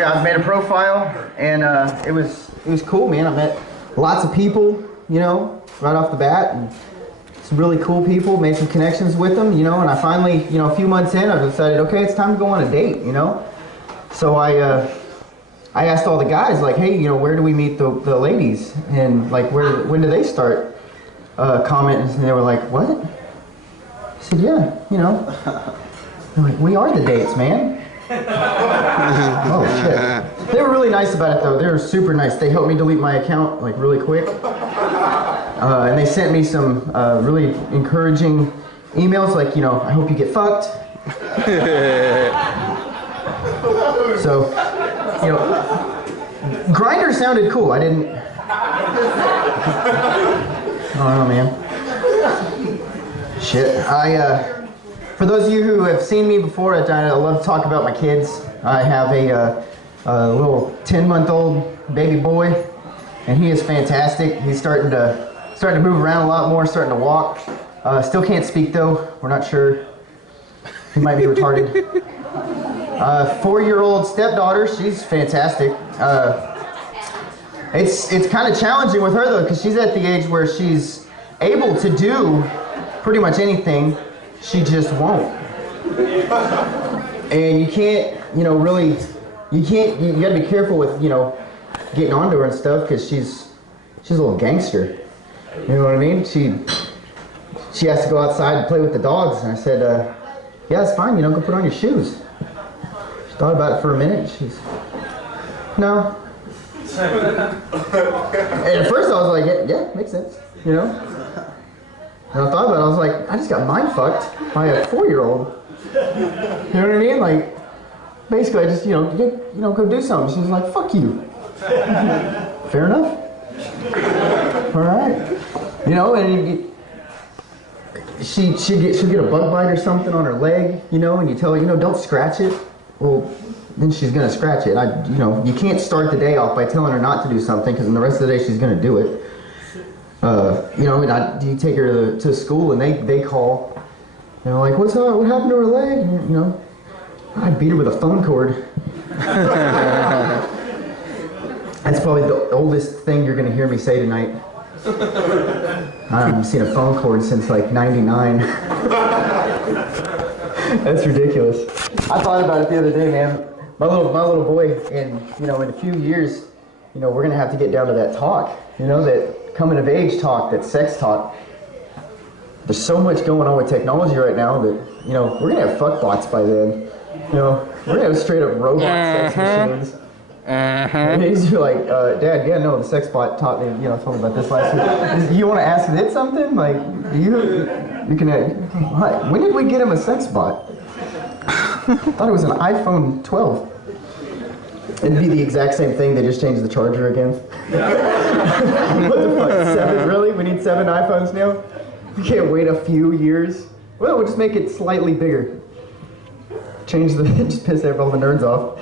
I've made a profile, and it was cool, man. I met lots of people, you know, right off the bat, and some really cool people. Made some connections with them, you know. And I finally, you know, a few months in, I decided, okay, it's time to go on a date, you know. So I asked all the guys, like, hey, you know, where do we meet the ladies, and like, when do they start commenting? And they were like, what? I said, yeah, you know. They're like, we are the dates, man. Oh shit. They were really nice about it though. They were super nice. They helped me delete my account like really quick. And they sent me some really encouraging emails like, you know, I hope you get fucked. So, you know, Grindr sounded cool. I didn't. I don't know, man. Shit. For those of you who have seen me before, I love to talk about my kids. I have a little 10-month-old baby boy, and he is fantastic. He's starting to move around a lot more, starting to walk. Still can't speak though. We're not sure. He might be retarded. 4-year-old stepdaughter, she's fantastic. It's kind of challenging with her though, because she's at the age where she's able to do pretty much anything. She just won't. And you can't, you know, really, you gotta be careful with, you know, getting onto her and stuff, because she's a little gangster. You know what I mean? She has to go outside and play with the dogs. And I said, yeah, it's fine, you know, go put on your shoes. She thought about it for a minute. She's, no. And at first I was like, yeah, makes sense, you know? And I thought about it, I was like, I just got mind fucked by a 4-year-old. You know what I mean? Like, basically I just, you know, go do something. She was like, fuck you. Fair enough. All right. You know, and she'll get a bug bite or something on her leg, you know, and you tell her, you know, don't scratch it. Well, then she's gonna scratch it. You know, you can't start the day off by telling her not to do something, because in the rest of the day she's gonna do it. You know, and you take her to school, and they call, you know, like, what's up? What happened to her leg? And, you know, I beat her with a phone cord. That's probably the oldest thing you're going to hear me say tonight. I haven't seen a phone cord since like '99. That's ridiculous. I thought about it the other day, man. My little boy, and you know, in a few years, you know, we're going to have to get down to that talk. You know, that coming of age talk, that sex talk. There's so much going on with technology right now that, you know, we're gonna have fuck bots by then. You know, we're gonna have straight up robot sex machines. And he's like, Dad, yeah, no, the sex bot taught me, you know, told me about this last week. You want to ask it something? Like, you can, what? When did we get him a sex bot? I thought it was an iPhone 12. It'd be the exact same thing, they just changed the charger again. What the fuck, 7? Really? We need 7 iPhones now? We can't wait a few years? Well, we'll just make it slightly bigger. Just piss all the nerds off.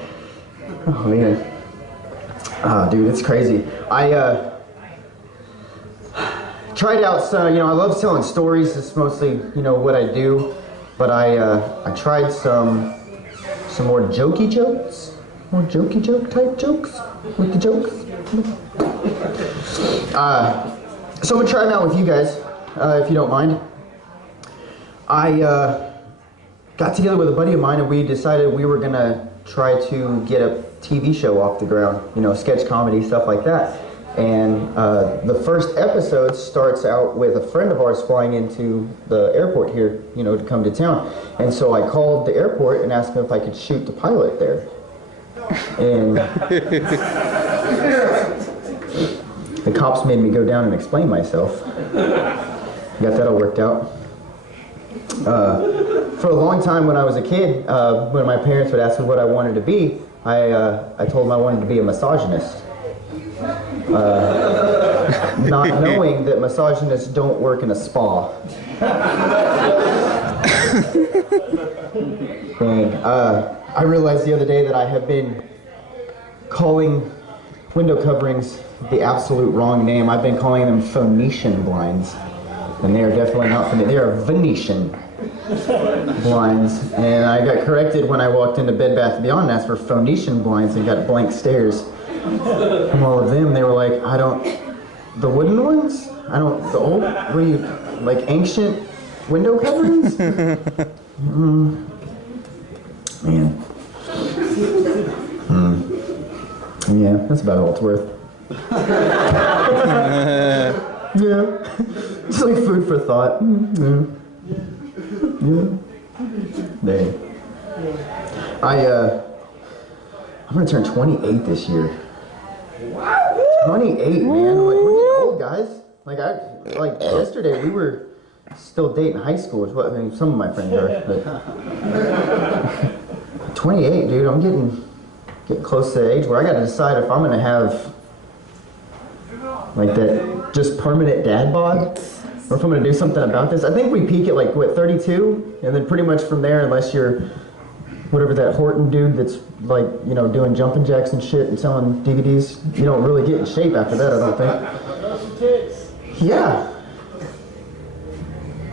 Oh man. Oh dude, it's crazy. I tried out some, you know, I love telling stories, it's mostly, you know, what I do. But I tried some more jokey jokes. More jokey joke type jokes with the jokes. So I'm gonna try them out with you guys, if you don't mind. I got together with a buddy of mine, and we decided we were gonna try to get a TV show off the ground. You know, sketch comedy, stuff like that. And the first episode starts out with a friend of ours flying into the airport here, you know, to come to town. And so I called the airport and asked them if I could shoot the pilot there. And the cops made me go down and explain myself. Got that all worked out. For a long time when I was a kid, when my parents would ask me what I wanted to be, I told them I wanted to be a misogynist. Not knowing that misogynists don't work in a spa. Dang. I realized the other day that I have been calling window coverings the absolute wrong name. I've been calling them Phoenician blinds. And they are definitely not Phoenician. They are Venetian. blinds, and I got corrected when I walked into Bed Bath & Beyond and asked for Phoenician blinds and got blank stares from all of them. They were like, I don't, the wooden ones? I don't, the old, what are you, like ancient window coverings? Man. Yeah, that's about all it's worth. Yeah. It's like food for thought. Yeah. Dang. I'm gonna turn 28 this year. 28, man. Like, we're getting old, guys. Like yesterday we were still dating high school, which what I mean some of my friends are, but 28, dude, I'm getting close to the age where I gotta decide if I'm gonna have like that just permanent dad bod, or if I'm gonna do something about this. I think we peak at like what, 32, and then pretty much from there, unless you're whatever that Horton dude that's like, you know, doing jumping jacks and shit and selling DVDs, you don't really get in shape after that, I don't think. Yeah.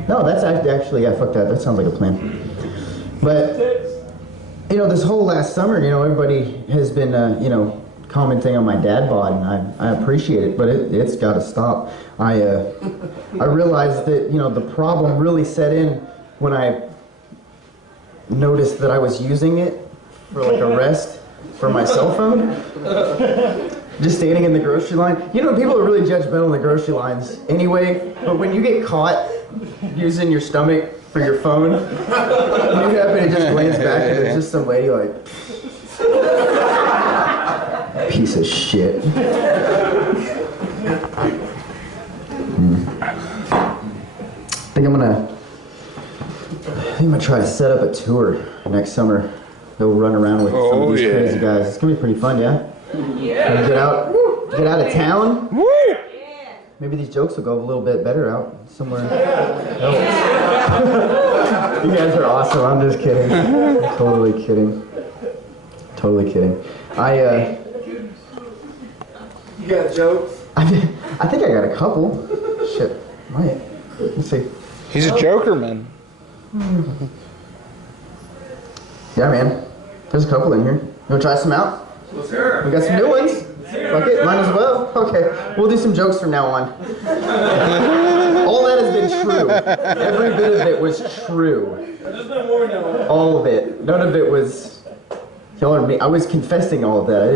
No, that's actually, yeah, fuck that. That sounds like a plan. But, you know, this whole last summer, you know, everybody has been, you know, commenting on my dad bod, and I appreciate it, but it's got to stop. I realized that, you know, the problem really set in when I noticed that I was using it for like a rest for my cell phone. Just standing in the grocery line. You know, people are really judgmental in the grocery lines anyway, but when you get caught using your stomach for your phone, you happen to just glance back and there's just some lady like, piece of shit. I think I'm gonna try to set up a tour next summer. Go run around with some of these crazy guys. It's gonna be pretty fun, yeah? Yeah. Get out of town. Woo! Maybe these jokes will go a little bit better out somewhere else. You guys are awesome. I'm just kidding. I'm totally kidding. Totally kidding. You got jokes? I think I got a couple. Shit. Might. Let's see. He's a joker, man. Yeah, man. There's a couple in here. You wanna try some out? Sure. We got some new ones. Fuck it, mine as well. Okay, we'll do some jokes from now on. All that has been true. Every bit of it was true. There's no more now. All of it. None of it was. Y'all are me. I was confessing all of that. I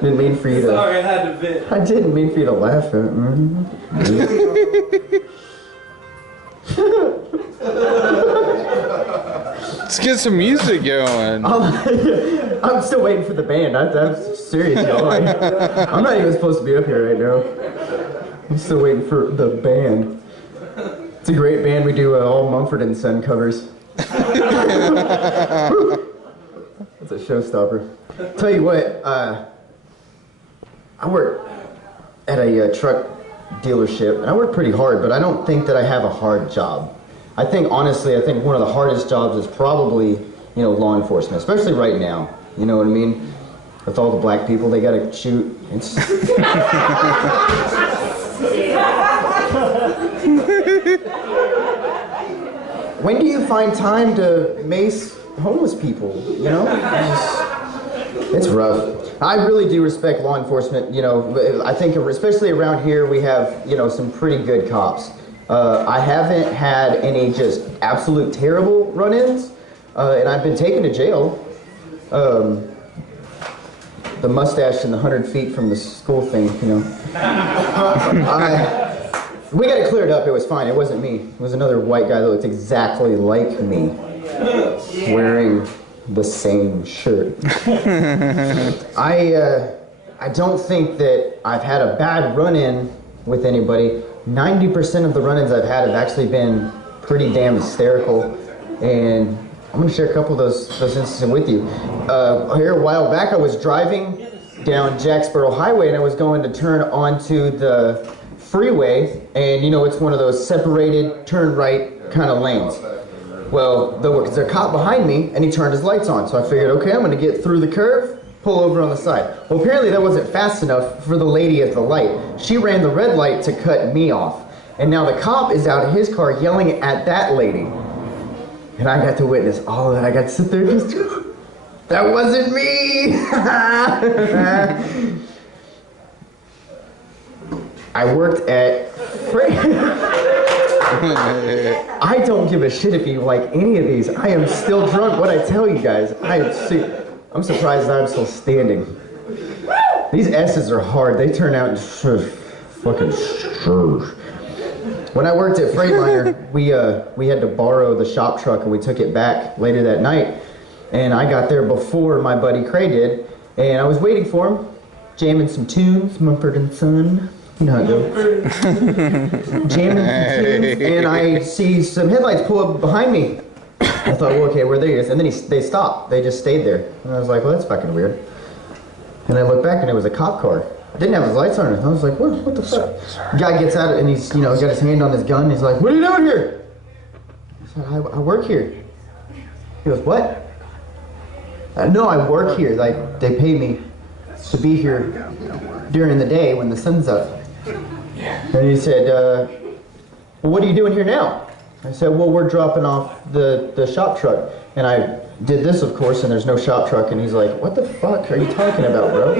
didn't mean for you to. Sorry, I had to vent. I didn't mean for you to laugh at. Let's get some music going. I'm still waiting for the band. I'm serious, y'all. I'm not even supposed to be up here right now. I'm still waiting for the band. It's a great band. We do all Mumford and Son covers. It's a showstopper. Tell you what, I work at a truck dealership, and I work pretty hard, but I don't think that I have a hard job. I think, honestly, one of the hardest jobs is probably, you know, law enforcement, especially right now. You know what I mean? With all the black people they gotta shoot. It's... When do you find time to mace homeless people, you know? It's rough. I really do respect law enforcement, you know. I think, especially around here, we have, you know, some pretty good cops. I haven't had any just absolute terrible run-ins, and I've been taken to jail. The mustache and the 100 feet from the school thing, you know. We got it cleared up, it was fine, it wasn't me. It was another white guy that looked exactly like me, wearing the same shirt. I don't think that I've had a bad run-in with anybody. 90% of the run-ins I've had have actually been pretty damn hysterical, and I'm gonna share a couple of those instances with you. Here a while back, I was driving down Jacksboro Highway, and I was going to turn onto the freeway, and you know, it's one of those separated turn right kind of lanes. Well, there's a cop behind me, and he turned his lights on, so I figured, okay, I'm gonna get through the curve, pull over on the side. Well, apparently that wasn't fast enough for the lady at the light. She ran the red light to cut me off. And now the cop is out of his car yelling at that lady. And I got to witness all of it. I got to sit there and just, that wasn't me! I worked at I don't give a shit if you like any of these. I am still drunk. What I tell you guys, I'm surprised I'm still standing. These S's are hard. They turn out fucking sure. When I worked at Freightliner, we had to borrow the shop truck and we took it back later that night. And I got there before my buddy Craig did, and I was waiting for him, jamming some tunes, Mumford & Son. You know how it goes. Jamming some tunes, and I see some headlights pull up behind me. I thought, well, okay, where they is? And then they stopped. They just stayed there. And I was like, well, that's fucking weird. And I looked back, and it was a cop car. I didn't have his lights on. I was like, what the fuck? The guy gets out, and he's, got his hand on his gun. He's like, what are you doing here? I said, I work here. He goes, what? No, I work here. Like, they pay me to be here during the day when the sun's up. And he said, well, what are you doing here now? I said, well, we're dropping off the shop truck. And I did this, of course, and there's no shop truck. And he's like, what the fuck are you talking about, bro?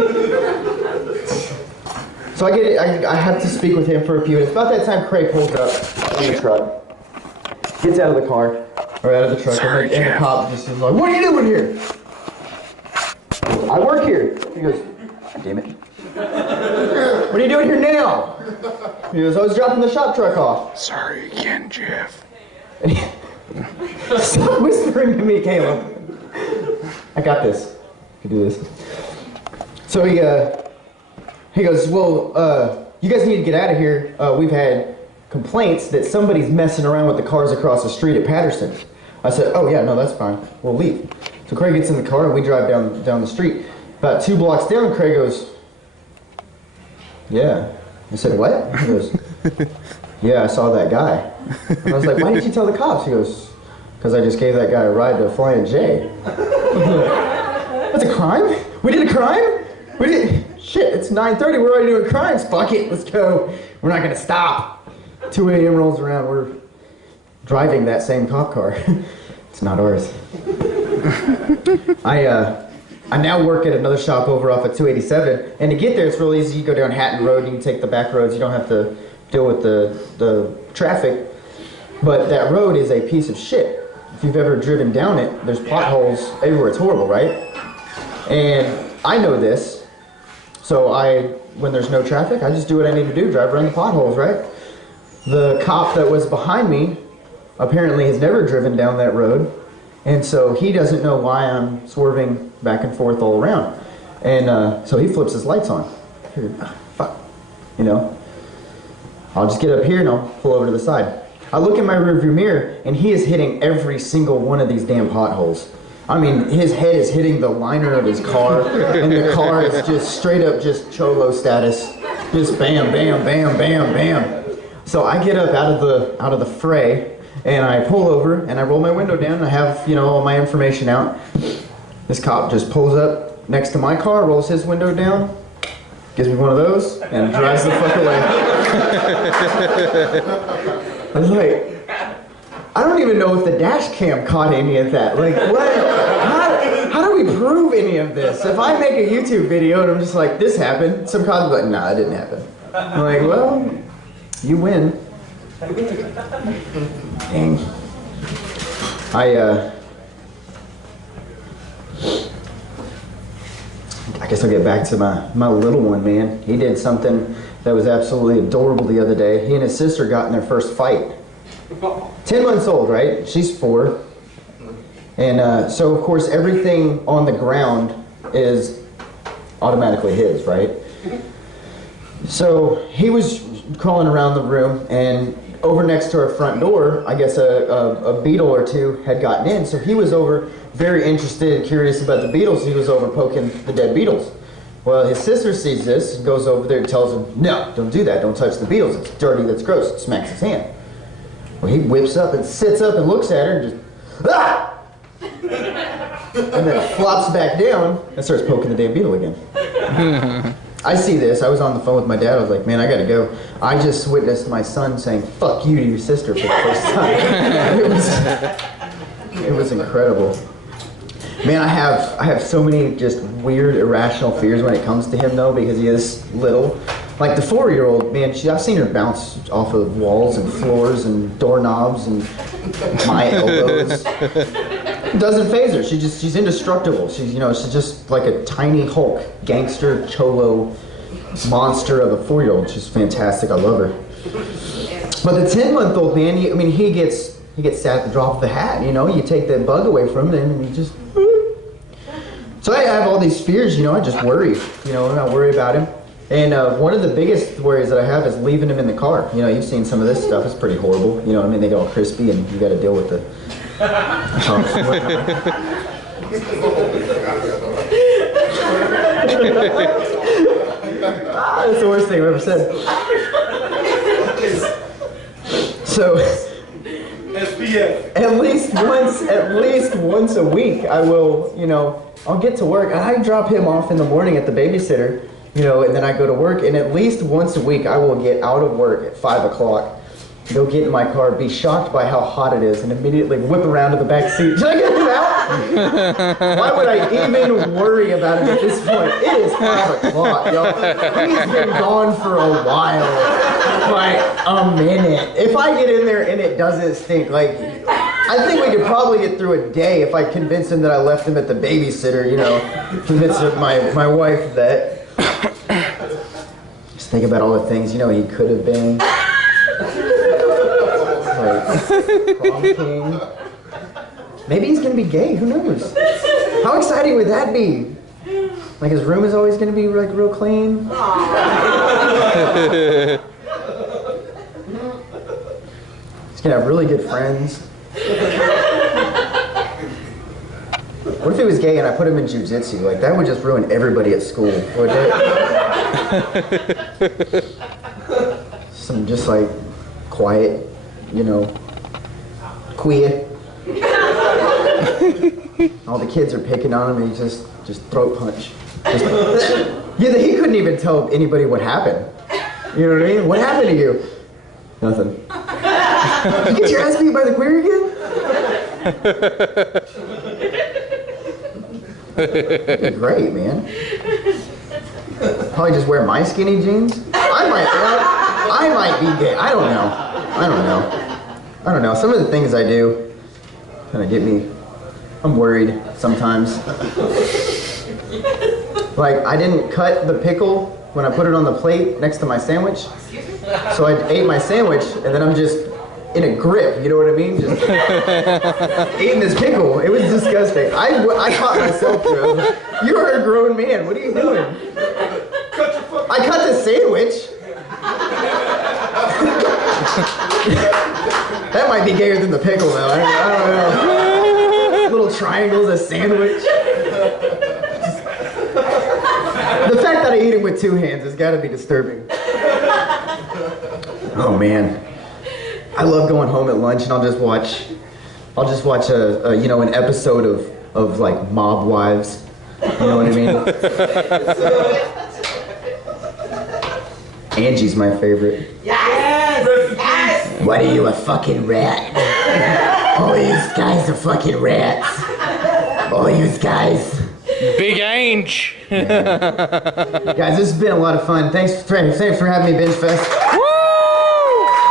So I get it. I have to speak with him for a few minutes. About that time, Craig pulls up in the truck, gets out of the car, or out of the truck, and the cop just is like, what are you doing here? I work here. He goes, God damn it. What are you doing here now? He goes, I was dropping the shop truck off. Sorry again, Jeff. Stop whispering to me, Caleb. I got this. I can do this. So he goes, well, you guys need to get out of here. We've had complaints that somebody's messing around with the cars across the street at Patterson. I said, oh yeah, no, that's fine. We'll leave. So Craig gets in the car and we drive down the street. About 2 blocks down, Craig goes, yeah. I said, what? He goes, yeah, I saw that guy. And I was like, why didn't you tell the cops? He goes, because I just gave that guy a ride to Flying J. That's a crime? We did a crime? We did, shit, it's 9:30, we're already doing crimes. Fuck it, let's go. We're not gonna stop. 2 a.m. rolls around, we're driving that same cop car. It's not ours. I now work at another shop over off of 287, and to get there it's real easy. You go down Hatton Road, you can take the back roads, you don't have to deal with the traffic. But that road is a piece of shit. If you've ever driven down it, there's potholes everywhere. It's horrible, right? And I know this, so when there's no traffic, I just do what I need to do, drive around the potholes, right? The cop that was behind me apparently has never driven down that road, and so he doesn't know why I'm swerving back and forth all around. And so he flips his lights on. I figured, fuck, I'll just get up here and I'll pull over to the side. I look in my rearview mirror and he is hitting every single one of these damn potholes. I mean, his head is hitting the liner of his car, and the car is just straight up just cholo status. Just bam, bam, bam, bam, bam. So I get up out of the fray, and I pull over, and I roll my window down, and I have, all my information out. This cop just pulls up next to my car, rolls his window down, gives me one of those, and drives the fuck away. I was like, I don't even know if the dash cam caught any of that. Like, what? How do we prove any of this? If I make a YouTube video and I'm just like, this happened, some cops will be like, nah, it didn't happen. I'm like, well, you win. Dang. I guess I'll get back to my little one, man. He did something that was absolutely adorable the other day. He and his sister got in their first fight. 10 months old, right? She's 4. And so, of course, everything on the ground is automatically his, right? So he was crawling around the room, and over next to our front door, I guess a beetle or two had gotten in. So he was over, very interested and curious about the beetles. He was over poking the dead beetles. Well, his sister sees this and goes over there and tells him, no, don't do that. Don't touch the beetles. It's dirty. That's gross. Smacks his hand. Well, he whips up and sits up and looks at her and just, ah! And then flops back down and starts poking the damn beetle again. I see this. I was on the phone with my dad. I was like, man, I gotta go. I just witnessed my son saying, fuck you to your sister for the first time. it was incredible. Man, I have so many just weird, irrational fears when it comes to him, though, because he is little. Like the 4-year-old, man, I've seen her bounce off of walls and floors and doorknobs and my elbows. It doesn't faze her. She's indestructible. She's just like a tiny Hulk, gangster, cholo monster of a 4-year-old. She's fantastic. I love her. But the 10-month-old man, he gets sad at the drop of the hat. You take that bug away from him, and he just. So I have all these fears. I just worry. I worry about him. And one of the biggest worries that I have is leaving him in the car. You've seen some of this stuff. It's pretty horrible. They get all crispy, and you got to deal with the. That's the worst thing I've ever said. So, SPF. at least once a week, I will, I'll get to work, and I drop him off in the morning at the babysitter, and then I go to work, and at least once a week, I will get out of work at 5 o'clock, go get in my car, be shocked by how hot it is, and immediately whip around to the back seat. Did I get him out? Why would I even worry about it at this point? It is 5 o'clock, y'all. He's been gone for a while. Like a minute. If I get in there and it doesn't stink, I think we could probably get through a day if I convince him that I left him at the babysitter, convince my wife that. Just think about all the things, he could have been. Like, prom king. Maybe he's gonna be gay, who knows? How exciting would that be? Like his room is always gonna be like real clean. He's gonna have really good friends. What if he was gay and I put him in jujitsu? Like that would just ruin everybody at school, wouldn't it? Some just like quiet, queer. All the kids are picking on him and he just throat punch. He couldn't even tell anybody what happened. You know what I mean? What happened to you? Nothing. You get your ass beat by the queer again? Great, man. Probably just wear my skinny jeans. I might be gay. I don't know. Some of the things I do kind of get me. I'm worried sometimes. Like I didn't cut the pickle when I put it on the plate next to my sandwich. So I ate my sandwich and then I'm just in a grip, you know what I mean? Just eating this pickle. It was disgusting. I caught myself, Joe. You are a grown man. What are you doing? I cut the sandwich. That might be gayer than the pickle, though. I don't know. Little triangles, a sandwich. The fact that I eat it with 2 hands has got to be disturbing. Oh man, I love going home at lunch and I'll just watch an episode of like Mob Wives. You know what I mean? Angie's my favorite. Yes! What are you, a fucking rat? All you guys are fucking rats. All you guys. Big Ange. Guys, this has been a lot of fun. Thanks for having me, bingefest. Woo!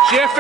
Jeff